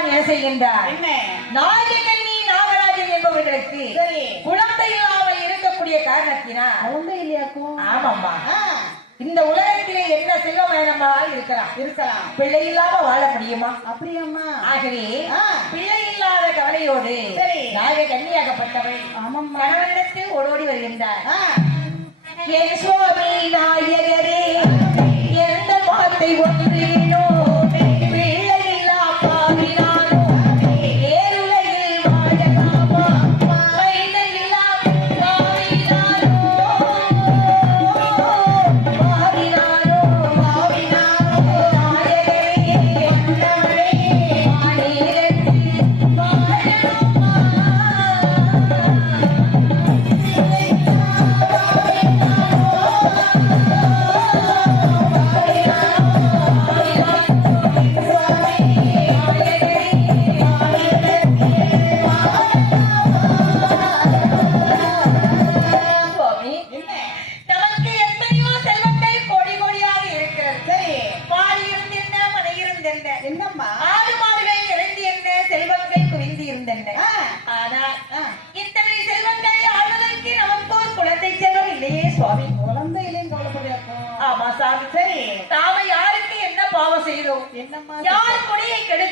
பகவான் என்ன செய்கின்றார்? நாகக்கண்ணி நாகராஜன் என்பவர்களுக்கு குழந்தை இல்லாமல் இருக்கக்கூடிய காரணத்தினால் குழந்தை இல்லையாக்கும். ஆமாம்மா, இந்த உலகத்திலே என்ன செல்வமயமானால் இருக்கலாம், பிள்ளை இல்லாம வாழ முடியுமா? அப்படியாம்மா? ஆகவே பிள்ளை இல்லாத கவலையோடு நாகக்கண்ணியாகப்பட்டவள் கணவனிடத்தில் ஓடோடி வருகின்றார். என் சுவாமி நாயகரே, எந்த வார்த்தை ஒன்றினோ பிள்ளையில்லா பாவினானோ ஏருலகில் வாழலாமா, வயதில்லா பாவினானோ பாவினானோ நாயகரே என்னவளே மாநீரத்தில் வாழலாமா. யார் கொடியை கெடுத்து